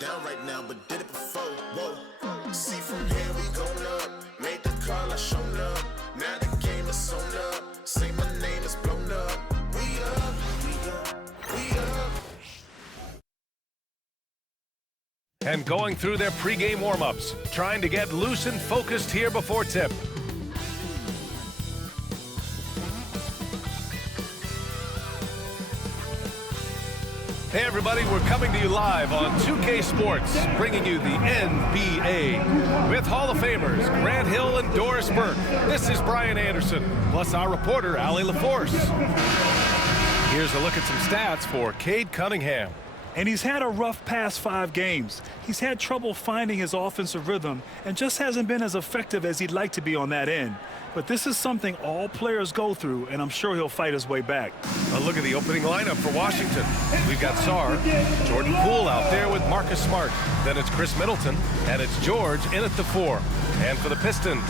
down right now, but did it before. Whoa. See from here we going up. Made the call, I shown up. Now the game is sewn up. Say my name is blown up. We up, we up, we up. And going through their pregame warm-ups, trying to get loose and focused here before tip. Hey everybody, we're coming to you live on 2K Sports, bringing you the NBA with Hall of Famers Grant Hill and Doris Burke. This is Brian Anderson, plus our reporter, Allie LaForce. Here's a look at some stats for Cade Cunningham. And he's had a rough past 5 games. He's had trouble finding his offensive rhythm and just hasn't been as effective as he'd like to be on that end. But this is something all players go through, and I'm sure he'll fight his way back. A look at the opening lineup for Washington. We've got Sarr, Jordan Poole out there with Marcus Smart. Then it's Chris Middleton, and it's George in at the 4. And for the Pistons,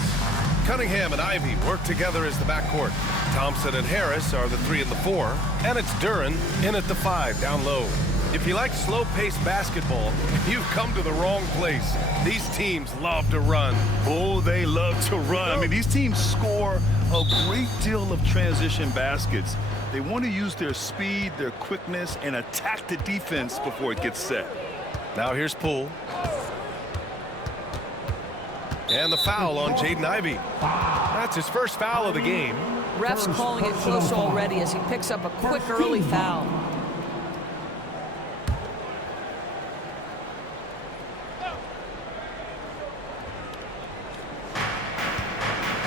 Cunningham and Ivy work together as the backcourt. Thompson and Harris are the 3 and the 4. And it's Duren in at the 5 down low. If you like slow-paced basketball, you've come to the wrong place. These teams love to run. Oh, they love to run. I mean, these teams score a great deal of transition baskets. They want to use their speed, their quickness, and attack the defense before it gets set. Now here's Poole. And the foul on Jaden Ivey. That's his first foul of the game. Ref's calling it close already as he picks up a quick early foul.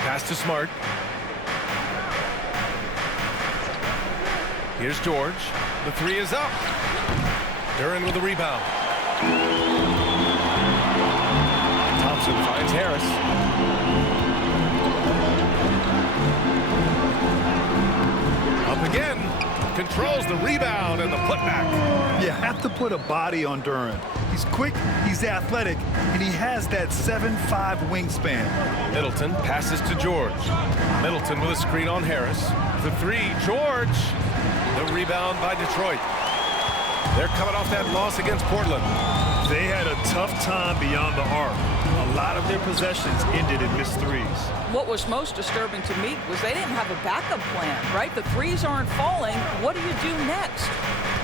Pass to Smart. Here's George. The 3 is up. Duren with the rebound. Thompson finds Harris. Up again. Controls the rebound and the putback. You have to put a body on Duren. He's quick, he's athletic, and he has that 7'5" wingspan. Middleton passes to George. Middleton with a screen on Harris. The 3, George. The rebound by Detroit. They're coming off that loss against Portland. They had a tough time beyond the arc. A lot of their possessions ended in missed threes. What was most disturbing to me was they didn't have a backup plan, right? The threes aren't falling. What do you do next?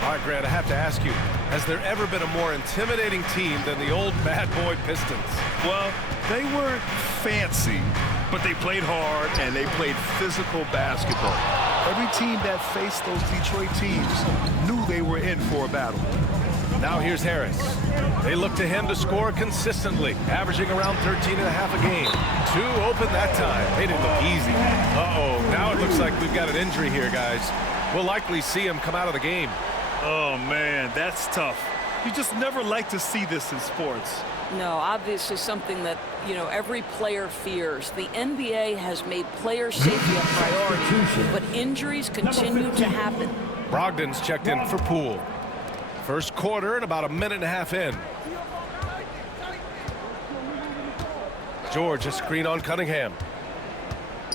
All right, Grant, I have to ask you, has there ever been a more intimidating team than the old bad boy Pistons? Well, they weren't fancy, but they played hard and they played physical basketball. Every team that faced those Detroit teams knew they were in for a battle. Now here's Harris. They look to him to score consistently, averaging around 13 and a half a game. 2 open that time. They didn't look easy. Uh-oh, now it looks like we've got an injury here, guys. We'll likely see him come out of the game. Oh, man, that's tough. You just never like to see this in sports. No, obviously something that, every player fears. The NBA has made player safety a priority, but injuries continue to happen. Brogdon's checked in for Poole. First quarter and about a minute and a half in. George, a screen on Cunningham.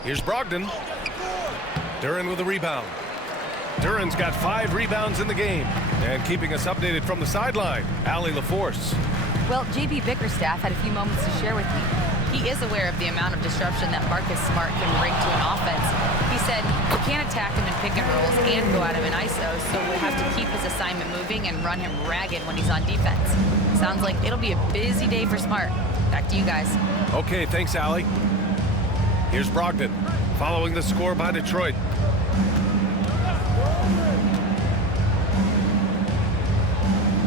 Here's Brogdon. Duren with a rebound. Duren's got 5 rebounds in the game. And keeping us updated from the sideline, Allie LaForce. Well, JB Bickerstaff had a few moments to share with me. He is aware of the amount of disruption that Marcus Smart can bring to an offense. He said we can't attack him in pick and rolls and go at him in ISO, so we'll have to keep his assignment moving and run him ragged when he's on defense. Sounds like it'll be a busy day for Smart. Back to you guys. Okay, thanks, Allie. Here's Brogdon, following the score by Detroit.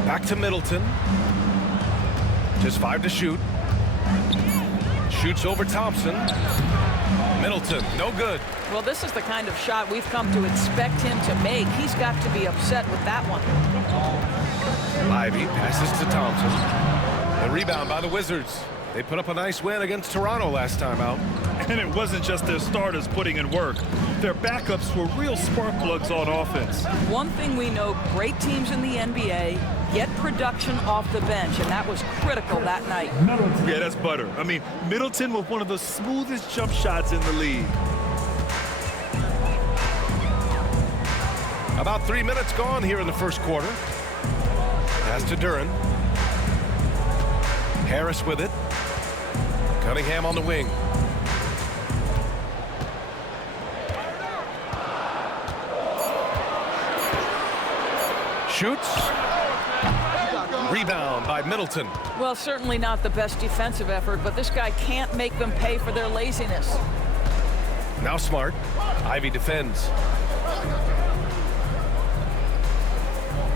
Back to Middleton. Just 5 to shoot. Shoots over Thompson. Middleton, no good. Well, this is the kind of shot we've come to expect him to make. He's got to be upset with that one. Ivy passes to Thompson. The rebound by the Wizards. They put up a nice win against Toronto last time out. And it wasn't just their starters putting in work. Their backups were real spark plugs on offense. One thing we know, great teams in the NBA get production off the bench, and that was critical that night. Yeah, that's butter. I mean, Middleton with one of the smoothest jump shots in the league. About 3 minutes gone here in the first quarter. Pass to Duren. Harris with it. Cunningham on the wing. Shoots. Rebound by Middleton. Well, certainly not the best defensive effort, but this guy can't make them pay for their laziness. Now Smart. Ivy defends.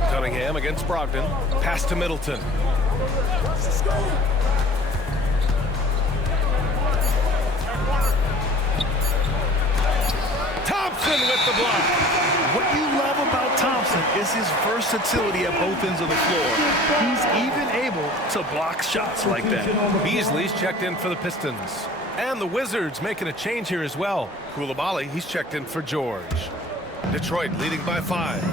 Cunningham against Brogdon. Pass to Middleton. Thompson with the block. What you love about Thompson is his versatility at both ends of the floor. He's even able to block shots like that. Beasley's checked in for the Pistons. And the Wizards making a change here as well. Koulibaly, he's checked in for George. Detroit leading by 5.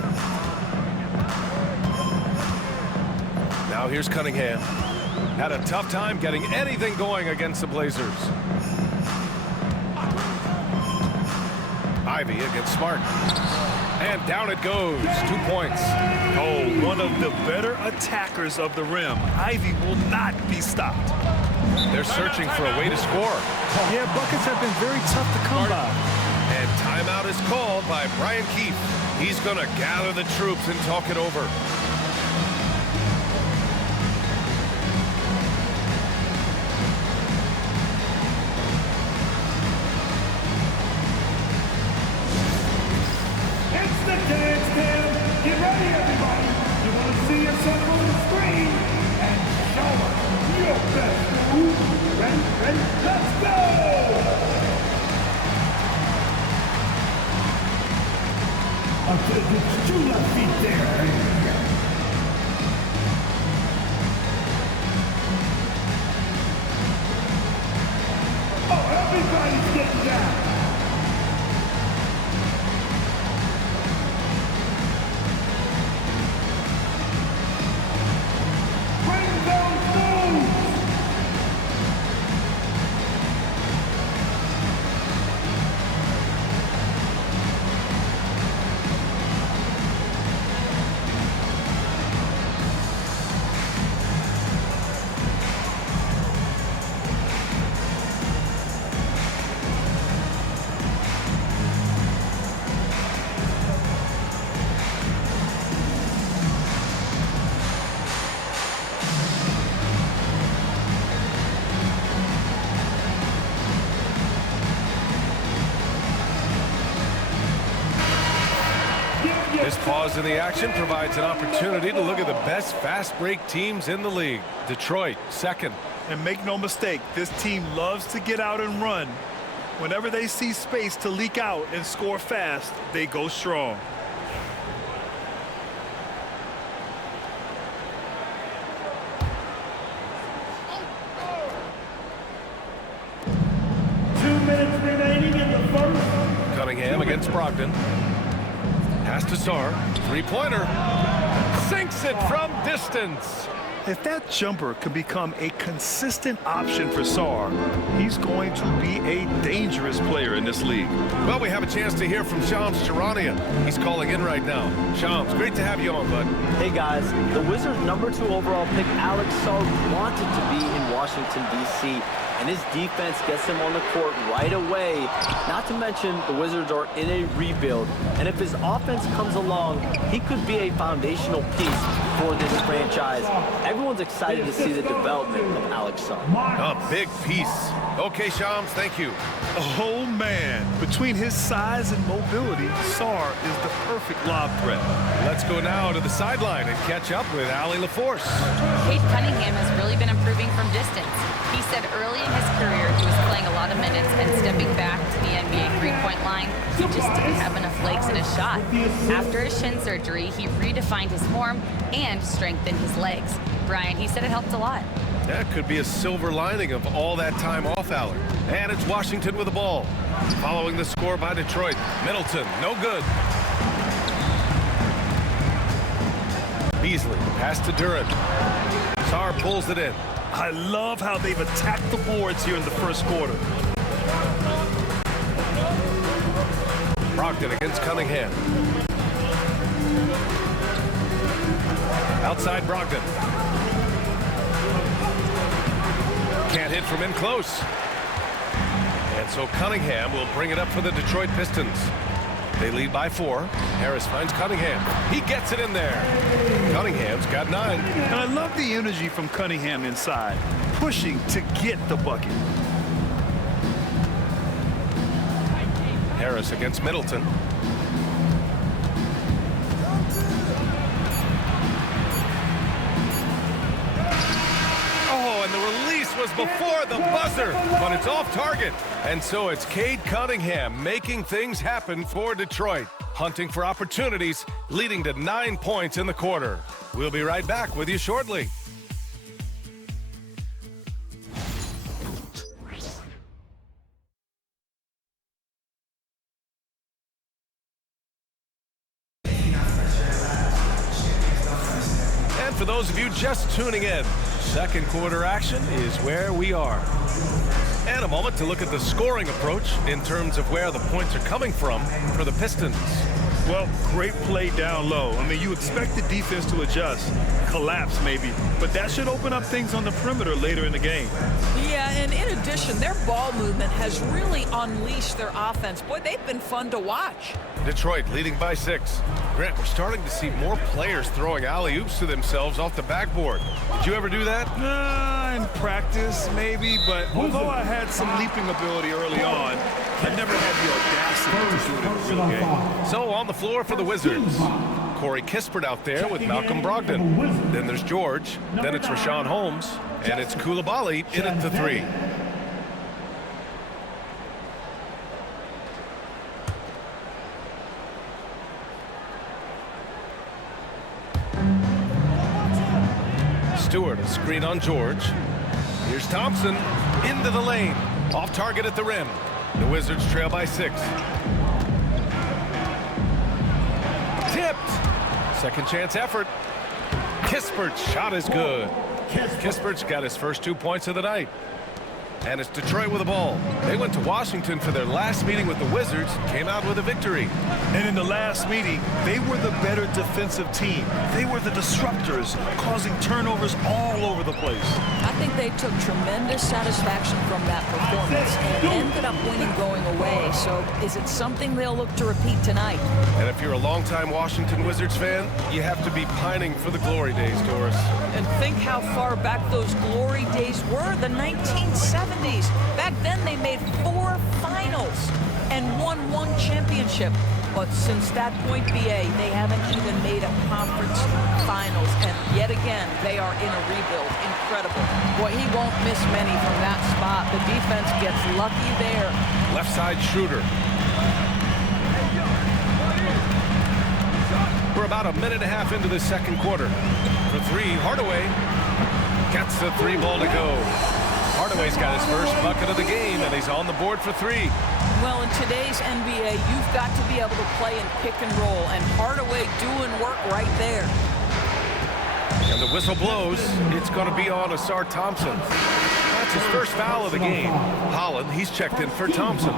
Now here's Cunningham. Had a tough time getting anything going against the Blazers. Ivy against Smart. And down it goes. 2 points. Oh, one of the better attackers of the rim. Ivy will not be stopped. They're searching for a way to score. Yeah, buckets have been very tough to come by. And timeout is called by Brian Keefe. He's going to gather the troops and talk it over. It's the dance jam. Get ready, everybody. You want to see yourself on the screen and show us your best move. Ready, let's go! Get 2 left feet there. Oh, everybody's getting down. Bring those moves! This pause in the action provides an opportunity to look at the best fast break teams in the league. Detroit, second. And make no mistake, this team loves to get out and run. Whenever they see space to leak out and score fast, they go strong. Cunningham against Brogdon. Pass to Sarr. Three-pointer. Sinks it from distance. If that jumper can become a consistent option for Sarr, he's going to be a dangerous player in this league. Well, we have a chance to hear from Shams Charania. He's calling in right now. Shams, great to have you on, bud. Hey, guys. The Wizards' #2 overall pick, Alex Sarr, wanted to be in Washington, D.C., and his defense gets him on the court right away. Not to mention, the Wizards are in a rebuild, and if his offense comes along, he could be a foundational piece for this franchise. Everyone's excited to see the development of Alex Sarr. A big piece. Okay, Shams, thank you. Oh, man. Between his size and mobility, Sarr is the perfect lob threat. Let's go now to the sideline and catch up with Allie LaForce. Cade Cunningham has really been improving from distance. He said early in his career he was playing a lot of minutes and stepping back to the NBA three-point line, he just didn't have enough legs in his shot. After his shin surgery, he redefined his form and strengthened his legs. Brian, he said it helped a lot. That could be a silver lining of all that time off, Allard. And it's Washington with the ball. Following the score by Detroit. Middleton, no good. Beasley, pass to Duran. Sarr pulls it in. I love how they've attacked the boards here in the first quarter. Brogdon against Cunningham. Outside Brogdon. hit from in close. And so Cunningham will bring it up for the Detroit Pistons. They lead by 4. Harris finds Cunningham. He gets it in there. Cunningham's got 9. And I love the energy from Cunningham inside, pushing to get the bucket. Harris against Middleton. Oh, and the release was before the buzzer, but it's off target. And so it's Cade Cunningham making things happen for Detroit, hunting for opportunities, leading to 9 points in the quarter. We'll be right back with you shortly. And for those of you just tuning in, second quarter action is where we are. And a moment to look at the scoring approach in terms of where the points are coming from for the Pistons. Well, great play down low. I mean, you expect the defense to adjust, collapse maybe, but that should open up things on the perimeter later in the game. Yeah, and in addition, their ball movement has really unleashed their offense. Boy, they've been fun to watch. Detroit leading by 6. Grant, we're starting to see more players throwing alley-oops to themselves off the backboard. Did you ever do that? In practice, maybe, but although I had some leaping ability early on, I never had the audacity to do it in a real game. So on the floor for the Wizards, Corey Kispert out there with Malcolm Brogdon. Then there's George, then it's Rashawn Holmes, and it's Koulibaly in at the 3. Stewart, a screen on George. Here's Thompson into the lane, off target at the rim. The Wizards trail by 6. Tipped. Second chance effort. Kispert's shot is good. Kispert's got his first 2 points of the night. And it's Detroit with the ball. They went to Washington for their last meeting with the Wizards, came out with a victory. And in the last meeting, they were the better defensive team. They were the disruptors, causing turnovers all over the place. I think they took tremendous satisfaction from that performance and ended up winning going away. So is it something they'll look to repeat tonight? And if you're a longtime Washington Wizards fan, you have to be pining for the glory days, Doris. And think how far back those glory days were, the 1970s. Back then they made 4 finals and won 1 championship. But since that point, BA, they haven't even made a conference finals. And yet again, they are in a rebuild. Incredible. Boy, he won't miss many from that spot. The defense gets lucky there. Left side Schroeder. We're about a minute and a half into the second quarter. For 3, Hardaway gets the 3 ball to go. Hardaway's got his first bucket of the game, and he's on the board for 3. Well, in today's NBA, you've got to be able to play in pick and roll, and Hardaway doing work right there. And the whistle blows. It's going to be on Asar Thompson. That's his first foul of the game. Holland, he's checked in for Thompson.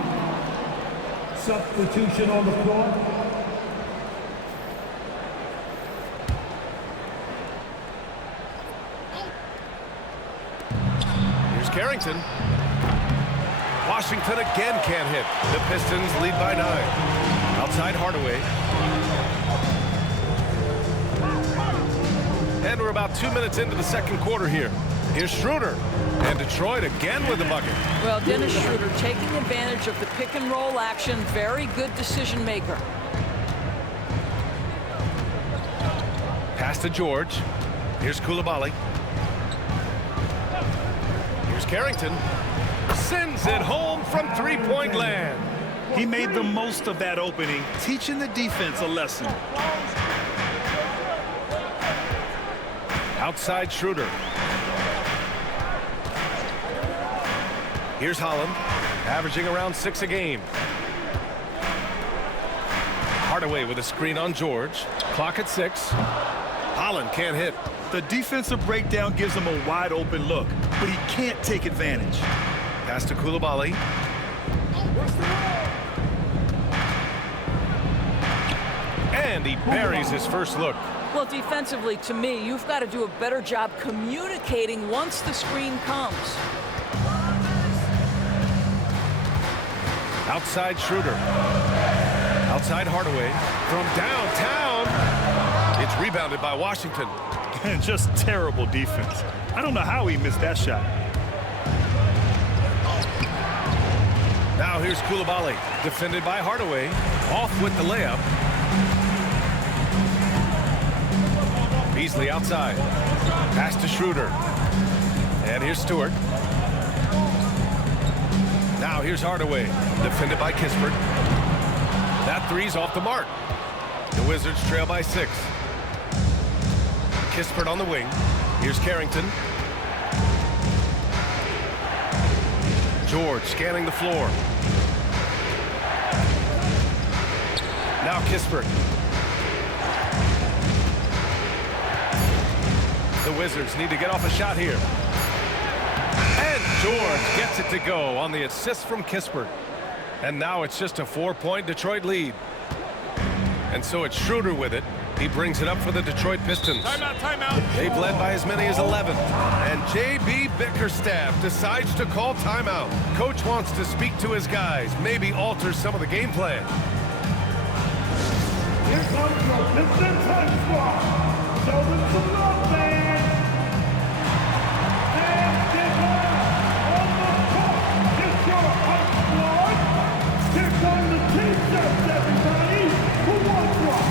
Substitution on the floor. Carrington. Washington again can't hit. The Pistons lead by 9. Outside Hardaway. And we're about 2 minutes into the second quarter here. Here's Schroeder. And Detroit again with the bucket. Well, Dennis Schroeder taking advantage of the pick and roll action. Very good decision maker. Pass to George. Here's Koulibaly. Carrington sends it home from 3-point land. He made the most of that opening, teaching the defense a lesson. Outside Schroeder. Here's Holland, averaging around 6 a game. Hardaway with a screen on George. Clock at 6. Holland can't hit. The defensive breakdown gives him a wide open look, but he can't take advantage. Pass to Koulibaly. And he buries his first look. Well, defensively, to me, you've got to do a better job communicating once the screen comes. Outside Schroeder. Outside Hardaway. From downtown. It's rebounded by Washington. And just terrible defense. I don't know how he missed that shot. Now here's Coulibaly. Defended by Hardaway. Off with the layup. Beasley outside. Pass to Schroeder. And here's Stewart. Now here's Hardaway. Defended by Kispert. That three's off the mark. The Wizards trail by 6. Kispert on the wing. Here's Carrington. George scanning the floor. Now Kispert. The Wizards need to get off a shot here. And George gets it to go on the assist from Kispert. And now it's just a 4-point Detroit lead. And so it's Schroeder with it. He brings it up for the Detroit Pistons. Timeout, timeout. They've led by as many as 11. And J.B. Bickerstaff decides to call timeout. Coach wants to speak to his guys, maybe alter some of the game plan. Here comes your Pistons high squad. Show them some love, man. And get on the court. It's your high squad. Here come the team shots, everybody. Who wants one?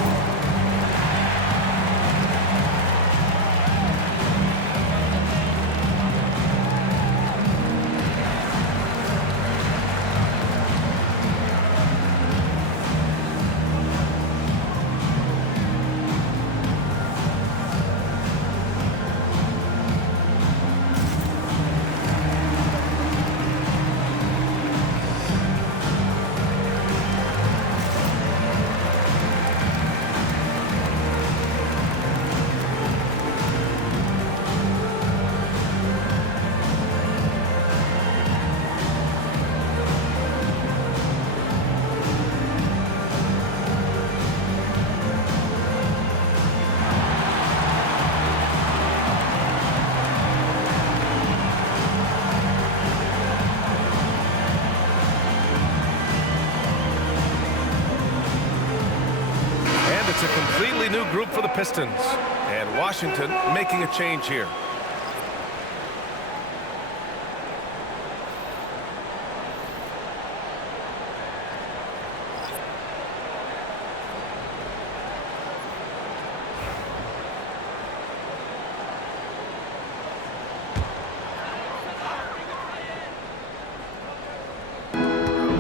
It's a completely new group for the Pistons. And Washington making a change here.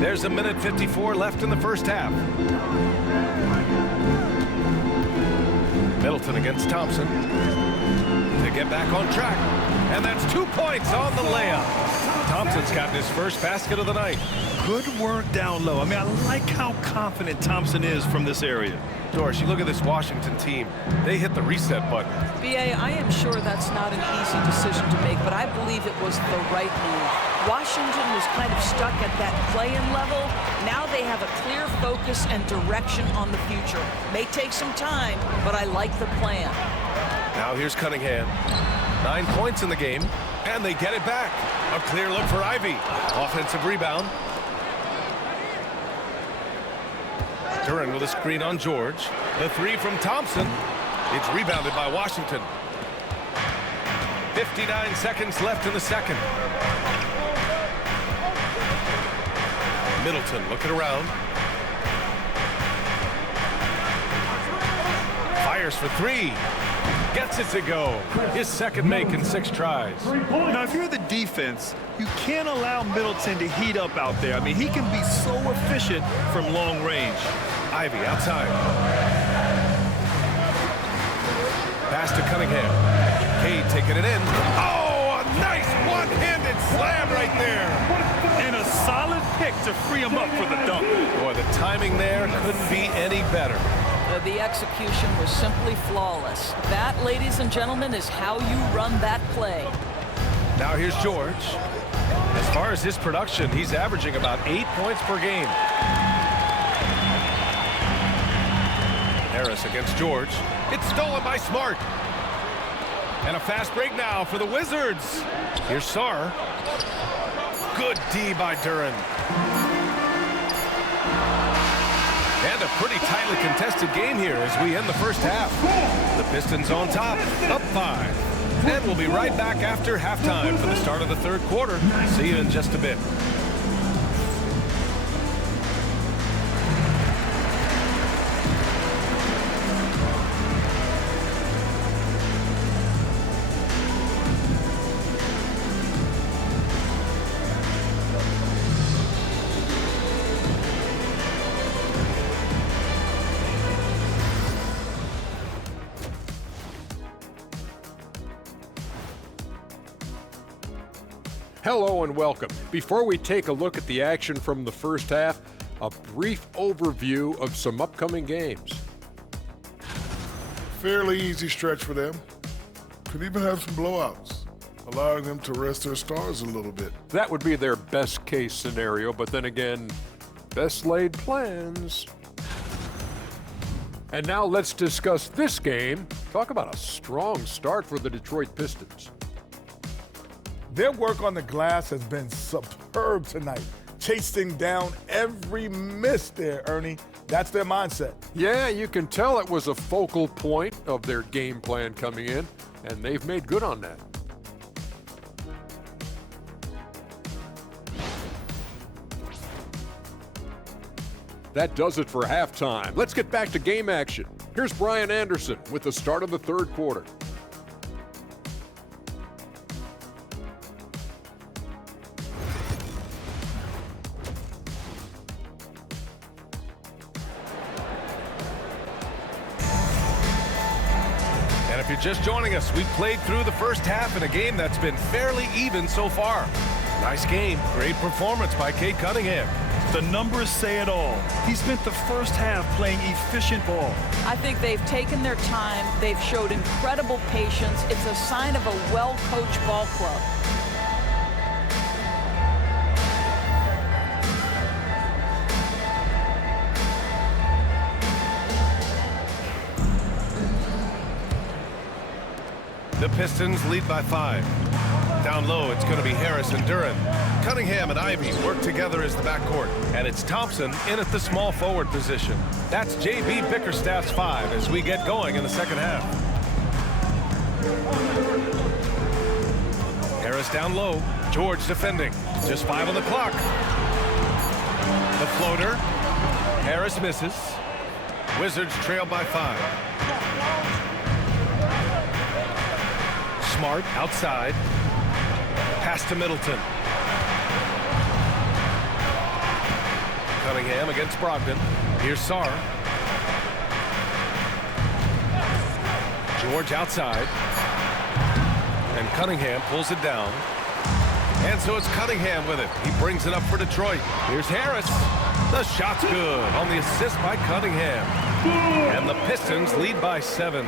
There's a minute 54 left in the first half. Middleton against Thompson to get back on track. And that's 2 points on the layup. Thompson's gotten his first basket of the night. Good work down low. I mean, I like how confident Thompson is from this area. Doris, you look at this Washington team. They hit the reset button. B.A., I am sure that's not an easy decision to make, but I believe it was the right move. Washington was kind of stuck at that play-in level. Now they have a clear focus and direction on the future. May take some time, but I like the plan. Now here's Cunningham. 9 points in the game, and they get it back. A clear look for Ivy. Offensive rebound. Duran with a screen on George. The three from Thompson. It's rebounded by Washington. 59 seconds left in the second. Middleton looking around. Fires for three. Gets it to go. His second make in 6 tries. Now, if you're the defense, you can't allow Middleton to heat up out there. I mean, he can be so efficient from long range. Ivy outside. Pass to Cunningham. Cade taking it in. Oh, a nice one-handed slam right there. And a solid pick to free him up for the dunk. Boy, the timing there couldn't be any better. The execution was simply flawless. That, ladies and gentlemen, is how you run that play. Now here's George. As far as his production, he's averaging about 8 points per game. Harris against George. It's stolen by Smart. And a fast break now for the Wizards. Here's Sarr. Good D by Duran. And a pretty tightly contested game here as we end the first half. The Pistons on top, up 5. And we'll be right back after halftime for the start of the third quarter. See you in just a bit. Hello and welcome. Before we take a look at the action from the first half, a brief overview of some upcoming games. Fairly easy stretch for them. Could even have some blowouts, allowing them to rest their stars a little bit. That would be their best case scenario, but then again, best laid plans. And now let's discuss this game. Talk about a strong start for the Detroit Pistons. Their work on the glass has been superb tonight, chasing down every miss there, Ernie. That's their mindset. Yeah, you can tell it was a focal point of their game plan coming in, and they've made good on that. That does it for halftime. Let's get back to game action. Here's Brian Anderson with the start of the third quarter. And if you're just joining us, we've played through the first half in a game that's been fairly even so far. Nice game. Great performance by Cade Cunningham. The numbers say it all. He spent the first half playing efficient ball. I think they've taken their time. They've showed incredible patience. It's a sign of a well-coached ball club. The Pistons lead by 5. Down low, it's going to be Harris and Duran. Cunningham and Ivy work together as the backcourt. And it's Thompson in at the small forward position. That's J.B. Bickerstaff's 5 as we get going in the second half. Harris down low. George defending. Just 5 on the clock. The floater. Harris misses. Wizards trail by 5. Smart outside. Pass to Middleton. Cunningham against Brogdon. Here's Sarr. George outside. And Cunningham pulls it down. And so it's Cunningham with it. He brings it up for Detroit. Here's Harris. The shot's good on the assist by Cunningham. And the Pistons lead by 7.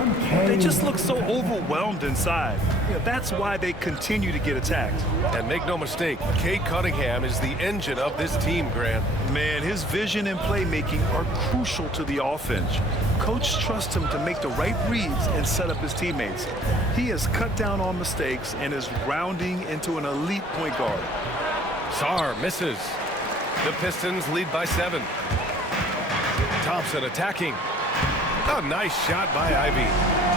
They just look so overwhelmed inside. Yeah, that's why they continue to get attacked. And make no mistake, Cade Cunningham is the engine of this team, Grant. Man, his vision and playmaking are crucial to the offense. Coach trusts him to make the right reads and set up his teammates. He has cut down on mistakes and is rounding into an elite point guard. Sarr misses. The Pistons lead by 7. Thompson attacking. A nice shot by Ivy.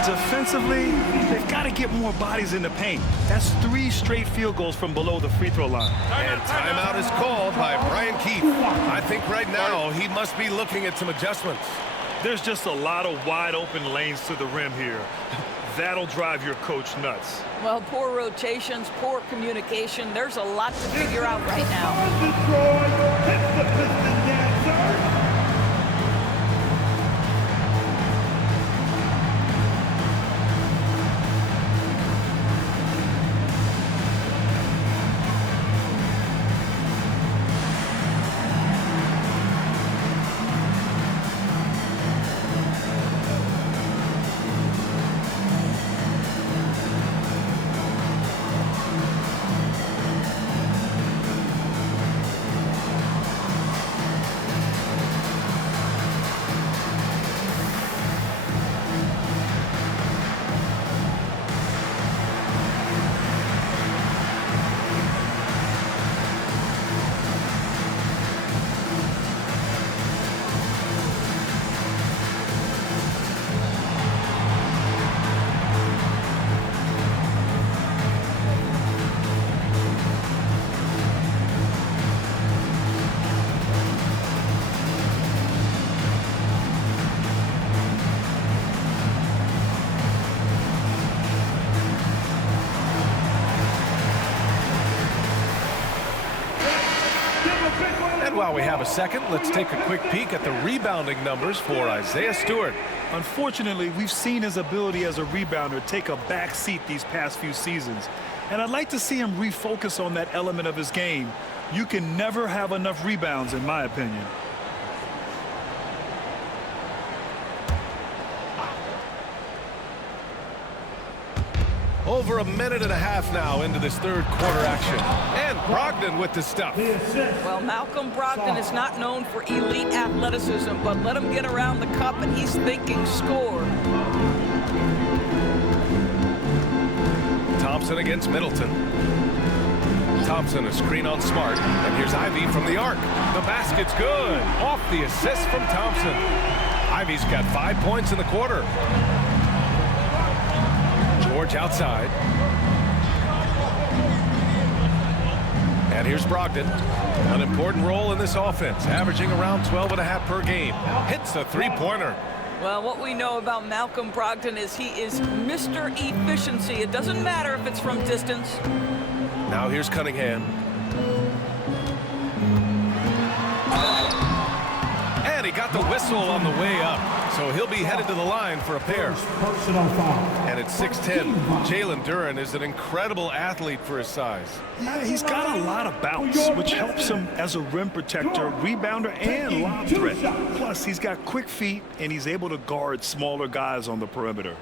Defensively, they've got to get more bodies in the paint. That's 3 straight field goals from below the free throw line. And timeout is called by Brian Keefe. I think right now he must be looking at some adjustments. There's just a lot of wide open lanes to the rim here. That'll drive your coach nuts. Well, poor rotations, poor communication. There's a lot to figure out right now. Detroit, it's the Pistons answer. And while we have a second, let's take a quick peek at the rebounding numbers for Isaiah Stewart. Unfortunately, we've seen his ability as a rebounder take a back seat these past few seasons. And I'd like to see him refocus on that element of his game. You can never have enough rebounds, in my opinion. Over a minute and a half now into this third quarter action. And Brogdon with the stuff. Well, Malcolm Brogdon is not known for elite athleticism, but let him get around the cup and he's thinking score. Thompson against Middleton. Thompson, a screen on Smart. And here's Ivy from the arc. The basket's good. Off the assist from Thompson. Ivy's got 5 points in the quarter. George outside. And here's Brogdon. An important role in this offense, averaging around 12.5 per game. Hits the three-pointer. Well, what we know about Malcolm Brogdon is he is Mr. Efficiency. It doesn't matter if it's from distance. Now here's Cunningham. And he got the whistle on the way up. So he'll be headed to the line for a pair. And at 6'10", Jalen Duren is an incredible athlete for his size. Yeah, he's got a lot of bounce, which helps him as a rim protector, rebounder, and lob threat. Plus, he's got quick feet, and he's able to guard smaller guys on the perimeter.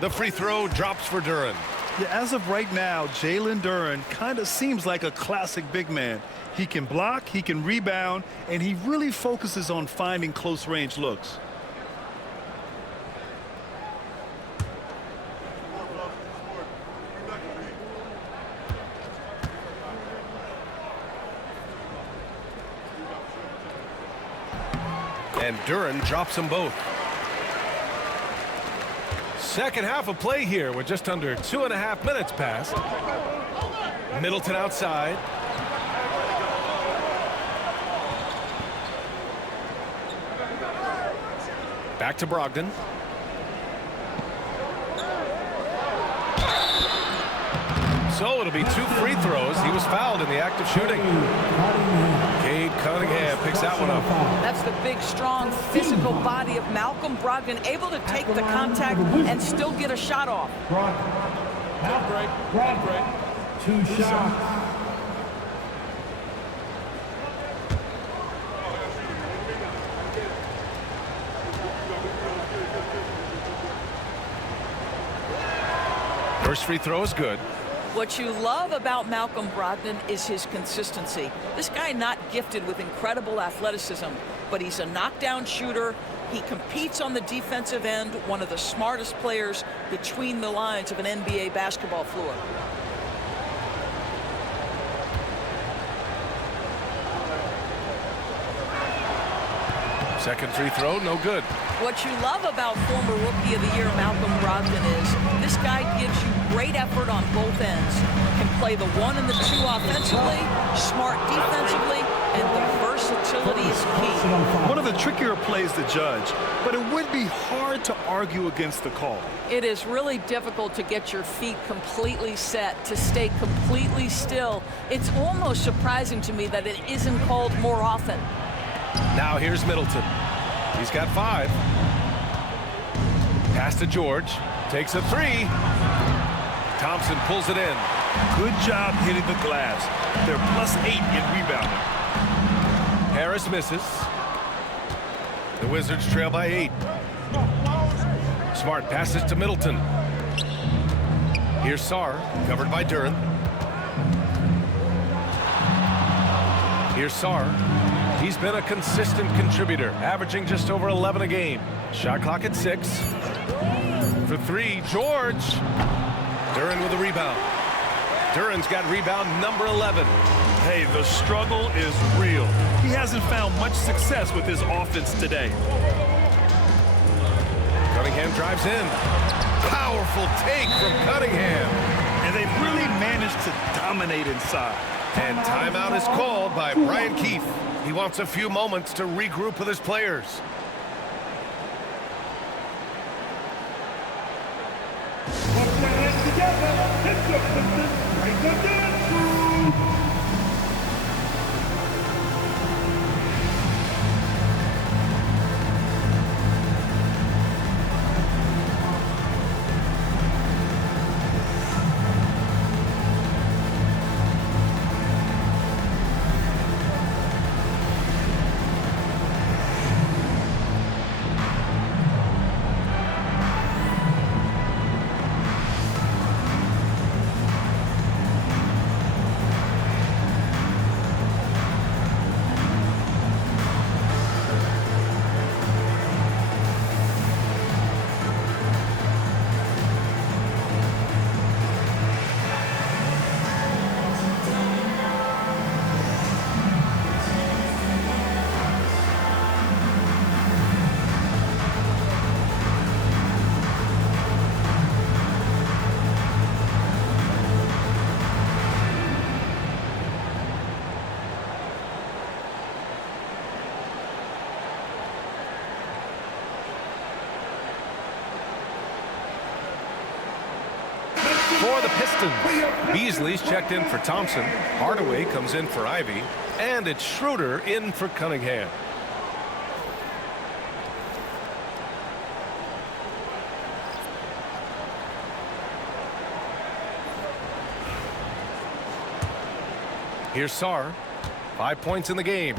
The free throw drops for Duren. Yeah, as of right now, Jalen Duren kind of seems like a classic big man. He can block, he can rebound, and he really focuses on finding close-range looks. And Duren drops them both. Second half of play here with just under 2.5 minutes passed. Middleton outside. Back to Brogdon. So it'll be 2 free throws. He was fouled in the act of shooting. Cade Cunningham picks that one up. That's the big, strong, physical body of Malcolm Brogdon, able to take the contact and still get a shot off. Brogdon. 2 shots. First free throw is good. What you love about Malcolm Brogdon is his consistency. This guy not gifted with incredible athleticism, but he's a knockdown shooter. He competes on the defensive end, one of the smartest players between the lines of an NBA basketball floor. Second free throw, no good. What you love about former Rookie of the Year Malcolm Brogdon is this guy gives you great effort on both ends. Can play the 1 and the 2 offensively, smart defensively, and the versatility is key. One of the trickier plays to judge, but it would be hard to argue against the call. It is really difficult to get your feet completely set, to stay completely still. It's almost surprising to me that it isn't called more often. Now here's Middleton. He's got 5. Pass to George. Takes a 3. Thompson pulls it in. Good job hitting the glass. They're +8 in rebounding. Harris misses. The Wizards trail by 8. Smart passes to Middleton. Here's Sarr, covered by Duren. Here's Sarr. He's been a consistent contributor, averaging just over 11 a game. Shot clock at 6. For 3, George. Duren with a rebound. Duren's got rebound number 11. Hey, the struggle is real. He hasn't found much success with his offense today. Cunningham drives in. Powerful take from Cunningham. And they've really managed to dominate inside. And timeout is called by Brian Keefe. He wants a few moments to regroup with his players. Put your hands together. Hit the Pistons. Break the dance groove. For the Pistons, Beasley's checked in for Thompson. Hardaway comes in for Ivy. And it's Schroeder in for Cunningham. Here's Sarr. 5 points in the game.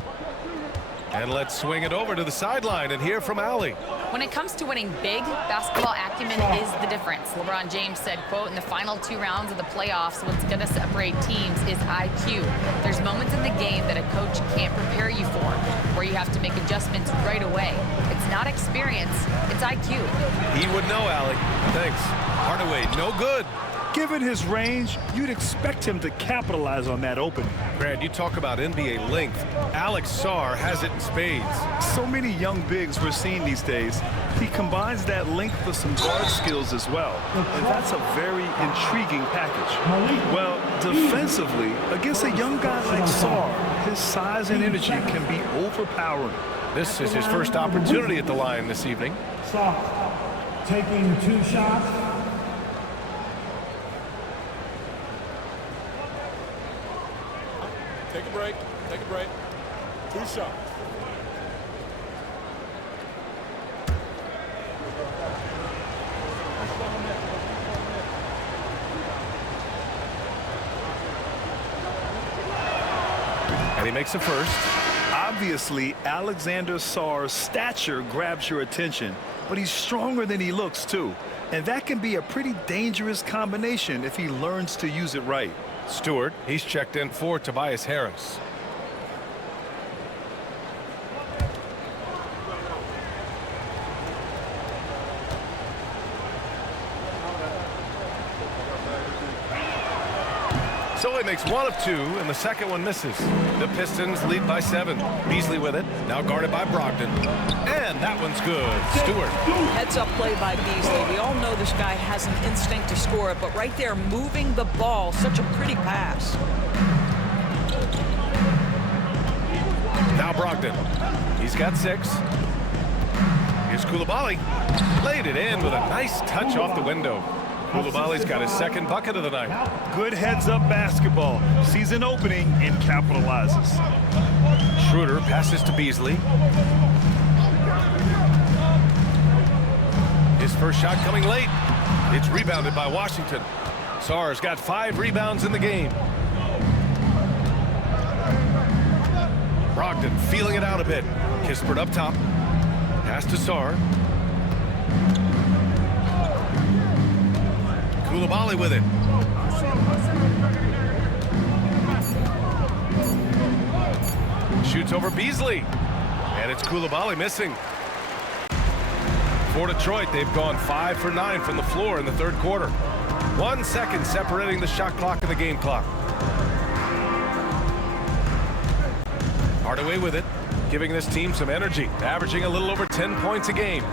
And let's swing it over to the sideline and hear from Allie. When it comes to winning big, basketball acumen is the difference. LeBron James said, quote, in the final 2 rounds of the playoffs, what's going to separate teams is IQ. There's moments in the game that a coach can't prepare you for, where you have to make adjustments right away. It's not experience, it's IQ. He would know, Allie. Thanks. Hardaway, no good. Given his range, you'd expect him to capitalize on that opening. Brad, you talk about NBA length. Alex Sarr has it in spades. So many young bigs we're seeing these days. He combines that length with some guard skills as well. And that's a very intriguing package. Well, defensively, against a young guy like Sarr, his size and energy can be overpowering. This is his first opportunity at the line this evening. Sarr taking 2 shots. Take a break. Take a break. 2 shots. And he makes a first. Obviously, Alexander Sarr's stature grabs your attention, but he's stronger than he looks, too. And that can be a pretty dangerous combination if he learns to use it right. Stewart, he's checked in for Tobias Harris. So he makes 1 of 2, and the second one misses. The Pistons lead by 7. Beasley with it, now guarded by Brogdon. And that one's good. Stewart. Heads-up play by Beasley. We all know this guy has an instinct to score it, but right there, moving the ball, such a pretty pass. Now Brogdon. He's got 6. Here's Coulibaly. Laid it in with a nice touch off the window. Coulibaly's got his 2nd bucket of the night. Good heads-up basketball. Sees an opening and capitalizes. Schroeder passes to Beasley. His first shot coming late. It's rebounded by Washington. Sarr's got 5 rebounds in the game. Brogdon feeling it out a bit. Kispert up top. Pass to Sarr. Coulibaly with it. Shoots over Beasley. And it's Coulibaly missing. For Detroit, they've gone 5 for 9 from the floor in the 3rd quarter. 1 second separating the shot clock and the game clock. Hardaway with it, giving this team some energy, averaging a little over 10 points a game.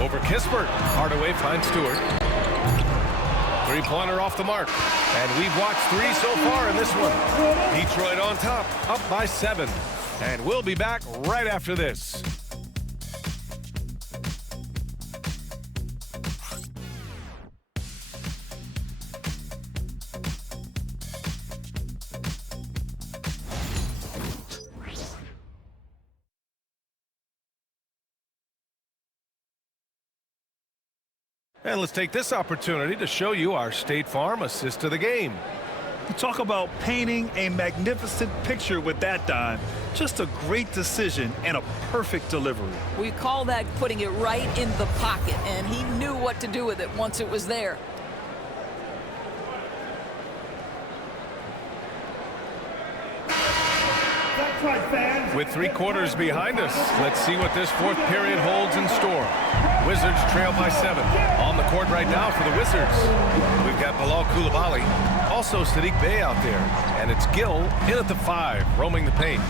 Over Kispert. Hardaway finds Stewart. Three-pointer off the mark. And we've watched 3 so far in this one. Detroit on top, up by 7. And we'll be back right after this. And let's take this opportunity to show you our State Farm assist to the game. You talk about painting a magnificent picture with that dime. Just a great decision and a perfect delivery. We call that putting it right in the pocket, and he knew what to do with it once it was there. That's right, fans. With 3 quarters behind us, let's see what this 4th period holds in store. Wizards trail by 7. On the court right now for the Wizards, we've got Bilal Coulibaly, also Sadiq Bey out there, and it's Gill in at the 5, roaming the paint.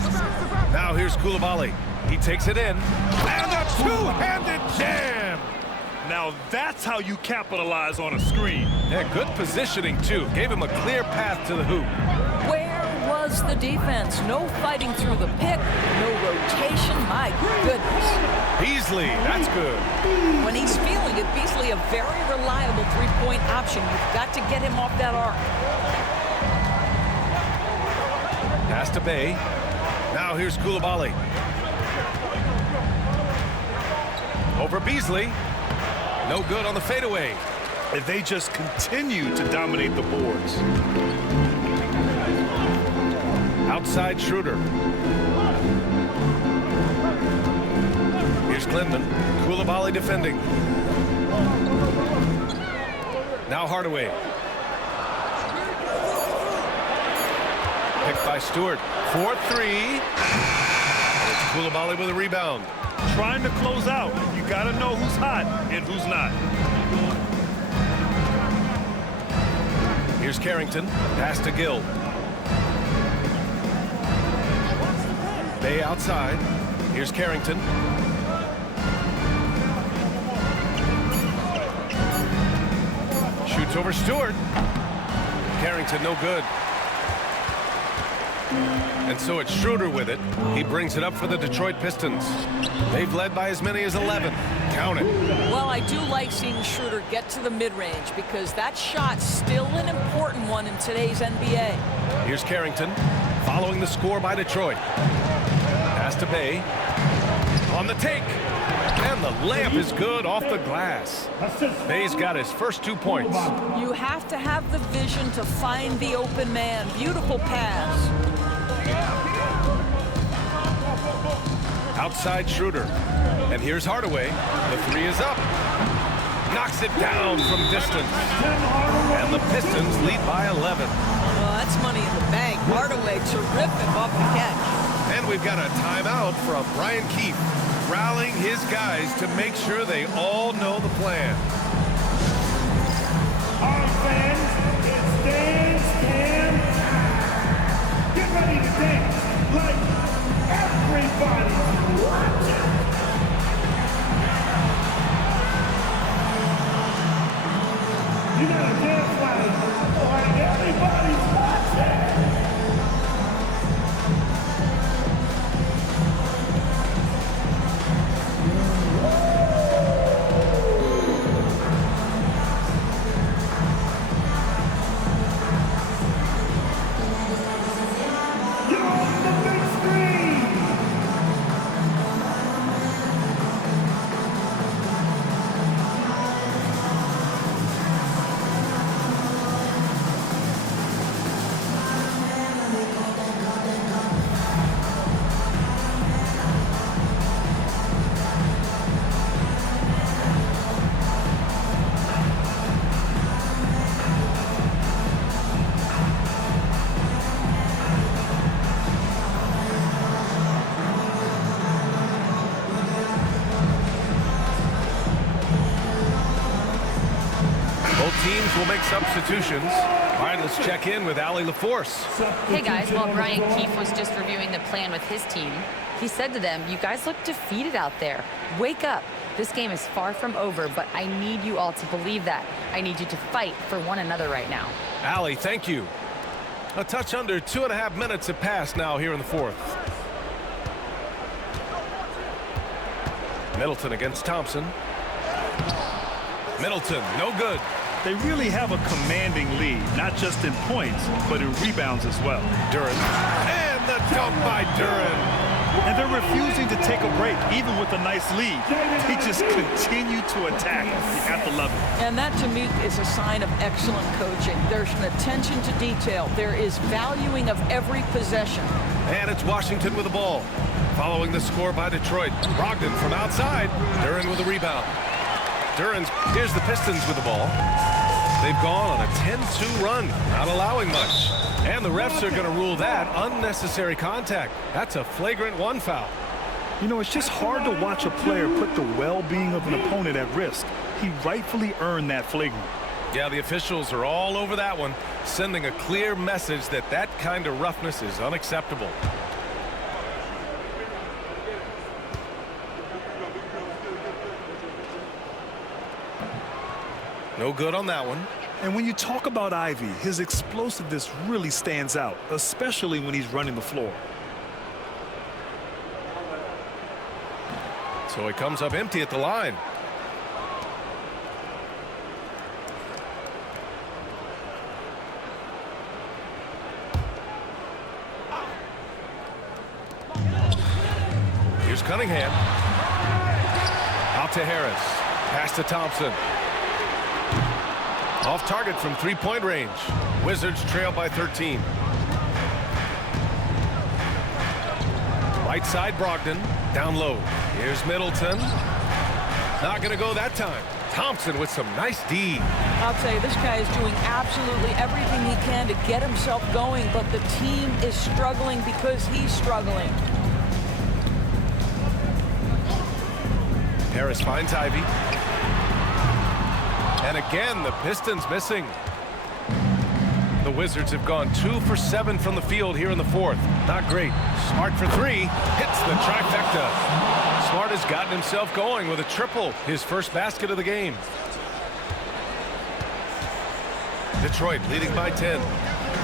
Now here's Coulibaly. He takes it in, and a two-handed jam! Now that's how you capitalize on a screen. Yeah, good positioning, too. Gave him a clear path to the hoop. Where was the defense? No fighting through the pick, no rotation. My goodness. Beasley, that's good. When he's feeling it, Beasley, a very reliable three-point option. You've got to get him off that arc. Pass to Bey. Now here's Coulibaly. Over Beasley. No good on the fadeaway. And they just continue to dominate the boards. Outside Schroeder. Here's Clinton. Coulibaly defending. Now Hardaway. Picked by Stewart. 4-3. It's Coulibaly with a rebound. Trying to close out. You got to know who's hot and who's not. Here's Carrington. Pass to Gill. Bey outside. Here's Carrington. Shoots over Stewart. Carrington no good. And so it's Schroeder with it. He brings it up for the Detroit Pistons. They've led by as many as 11. Count it. Well, I do like seeing Schroeder get to the mid-range because that shot's still an important one in today's NBA. Here's Carrington following the score by Detroit. Pass to Bey. On the take. And the layup is good off the glass. Bey's got his first 2 points. You have to have the vision to find the open man. Beautiful pass. Outside Schroeder. And here's Hardaway. The 3 is up. Knocks it down from distance. And the Pistons lead by 11. Well, that's money in the bank. Hardaway, terrific off the catch. And we've got a timeout from Brian Keefe, rallying his guys to make sure they all know the plan. All right, fans, it's dance time. Get ready to dance like everybody's watching. You gotta dance like everybody's watching. Teams will make substitutions. All right, let's check in with Allie LaForce. Hey guys, while Brian Keefe was just reviewing the plan with his team, he said to them, you guys look defeated out there. Wake up. This game is far from over, but I need you all to believe that. I need you to fight for one another right now. Allie, thank you. A touch under 2.5 minutes have passed now here in the fourth. Middleton against Thompson. Middleton, no good. They really have a commanding lead, not just in points, but in rebounds as well. Duren. And the dunk by Duren. And they're refusing to take a break, even with a nice lead. They just continue to attack. You have to love it. And that, to me, is a sign of excellent coaching. There's an attention to detail. There is valuing of every possession. And it's Washington with the ball. Following the score by Detroit. Brogdon from outside. Duren with a rebound. Here's the Pistons with the ball. They've gone on a 10-2 run, not allowing much. And the refs are going to rule that unnecessary contact. That's a flagrant 1 foul. You know, it's just hard to watch a player put the well-being of an opponent at risk. He rightfully earned that flagrant. Yeah, the officials are all over that one, sending a clear message that that kind of roughness is unacceptable. No good on that one. And when you talk about Ivy, his explosiveness really stands out, especially when he's running the floor. So he comes up empty at the line. Here's Cunningham. Out to Harris. Pass to Thompson. Off target from three-point range. Wizards trail by 13. Right side Brogdon. Down low. Here's Middleton. Not going to go that time. Thompson with some nice D. I'll tell you, this guy is doing absolutely everything he can to get himself going, but the team is struggling because he's struggling. Harris finds Ivy. And again, the Pistons missing. The Wizards have gone 2 for 7 from the field here in the fourth. Not great. Smart for 3. Hits the trifecta. Smart has gotten himself going with a triple. His first basket of the game. Detroit leading by 10.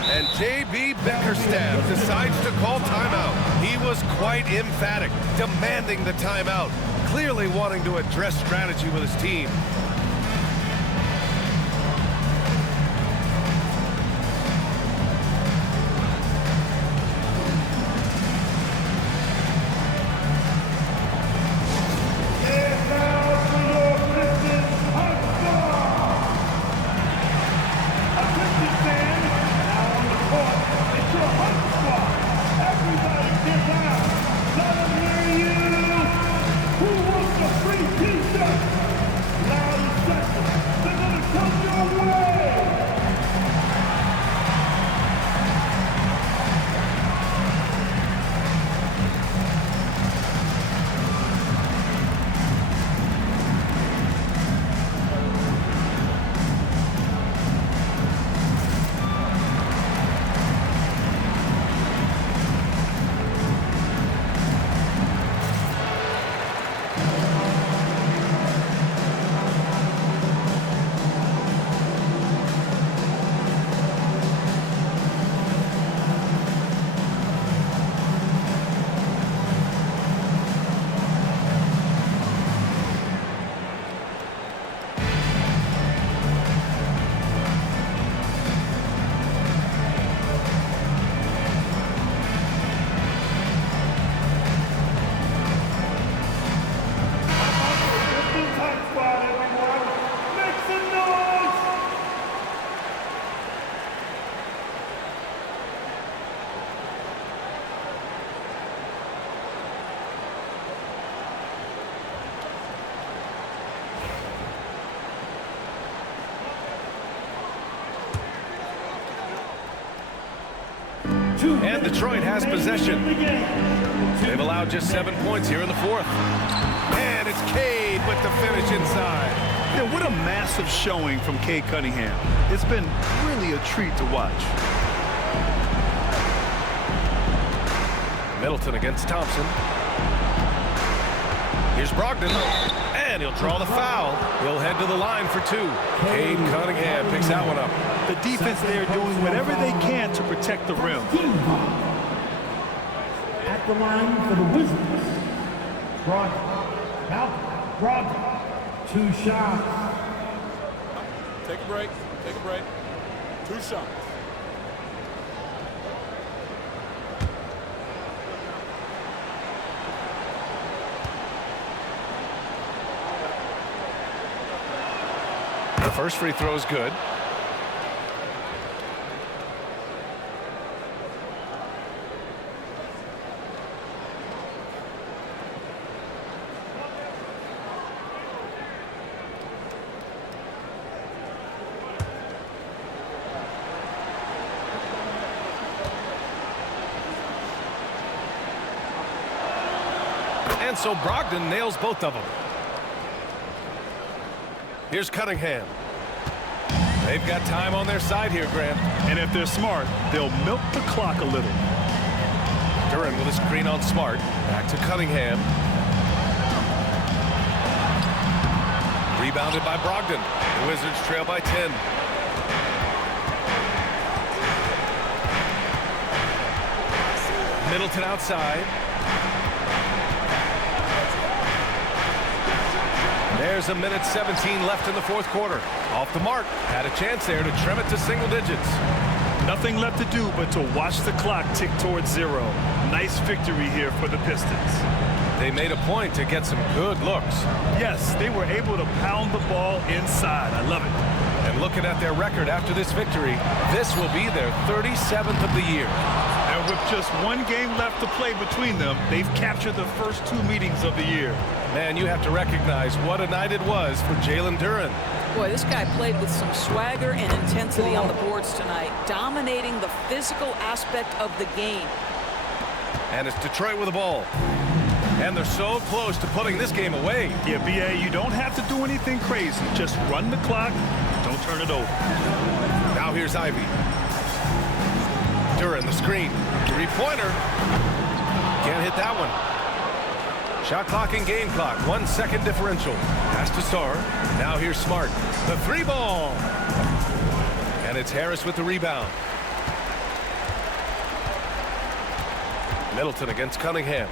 And J.B. Bickerstaff decides to call timeout. He was quite emphatic, demanding the timeout. Clearly wanting to address strategy with his team. And Detroit has possession. They've allowed just 7 points here in the fourth. And it's Cade with the finish inside. Yeah, what a massive showing from Cade Cunningham. It's been really a treat to watch. Middleton against Thompson. Here's Brogdon. And he'll draw the foul. He'll head to the line for two. Cade Cunningham picks that one up. The defense there doing whatever they can to protect the rim. At the line for the Wizards, Brogdon, 2 shots. Take a break. Take a break. 2 shots. The first free throw is good. And so Brogdon nails both of them. Here's Cunningham. They've got time on their side here, Grant. And if they're smart, they'll milk the clock a little. Duran with a screen on Smart. Back to Cunningham. Rebounded by Brogdon. The Wizards trail by 10. Middleton outside. There's a minute 17 left in the fourth quarter. Off the mark. Had a chance there to trim it to single digits. Nothing left to do but to watch the clock tick towards 0. Nice victory here for the Pistons. They made a point to get some good looks. Yes, they were able to pound the ball inside. I love it. And looking at their record after this victory, this will be their 37th of the year. And with just 1 game left to play between them, they've captured the first 2 meetings of the year. Man, you have to recognize what a night it was for Jalen Duran. Boy, this guy played with some swagger and intensity on the boards tonight, dominating the physical aspect of the game. And it's Detroit with the ball. And they're so close to putting this game away. Yeah, B.A., you don't have to do anything crazy. Just run the clock. Don't turn it over. Now here's Ivy. Duran, the screen. 3-pointer. Can't hit that one. Shot clock and game clock. 1 second differential. Pass to Star. Now here's Smart. The 3-ball. And it's Harris with the rebound. Middleton against Cunningham.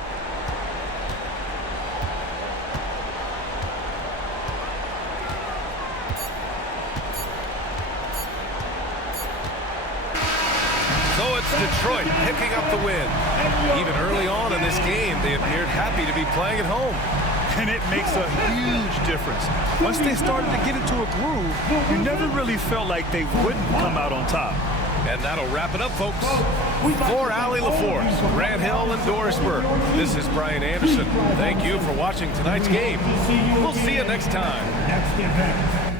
So it's Detroit picking up the win. Even early on in this game, they appeared happy to be playing at home. And it makes a huge difference. Once they started to get into a groove, you never really felt like they wouldn't come out on top. And that'll wrap it up, folks. For Allie LaForce, Grant Hill, and Dorisburg, this is Brian Anderson. Thank you for watching tonight's game. We'll see you next time. Next event.